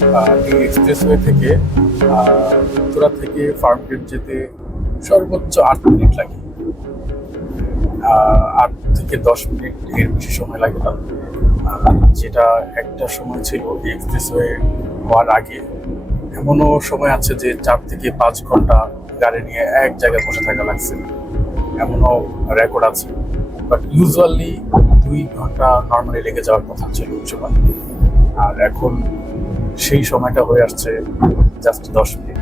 এই এক্সপ্রেসওয়ে থেকে উত্তরা থেকে ফার্ম গেট যেতে সর্বোচ্চ আট মিনিট লাগে। আট থেকে দশ মিনিট এর বেশি সময় লাগে না। যেটা একটা সময় ছিল এই এক্সপ্রেসওয়ে হওয়ার আগে। এমনও সময় আছে যে চার থেকে পাঁচ ঘণ্টা গাড়ি নিয়ে এক জায়গায় বসে থাকা লাগছে। এমনও রেকর্ড আছে। বাট ইউজুয়ালি দুই ঘণ্টা নর্মালি লেগে যাওয়ার কথা ছিল সময় আর এখন সেই সময়টা হয়ে আসছে জাস্ট দশ মিনিট।